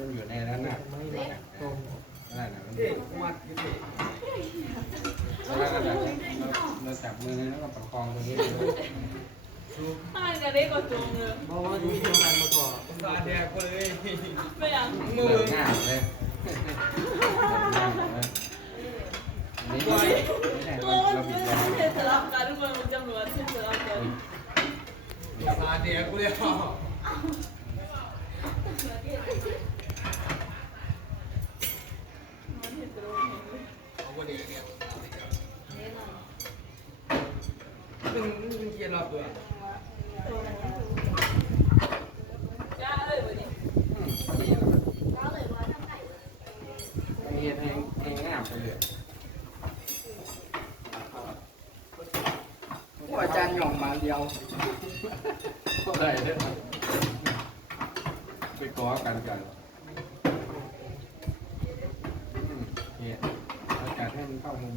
มันอยู่ในนั้นน่ะนั่นน่ะมันนั่นน่ะเราจับมือแล้วก็ประคองตรงนี้ตายจะได้กดจงเลยบอกว่าอยู่ที่งานมาก่อนตาแดงเลยไม่อยากมือหน้าเลยนี่ไม่ใเราบิล้วสลับกันมันจำนวนเทสลับกันตาแดงเลย เอาคนเดียวเนี่ยมึงมึงเกียร์รอบตัวจ้เลยวันนี้พอดีมีเองามไปเลยผู้อาจารย์หย่องมาเดียวได้เด้อไปกอกันกัน Tahun.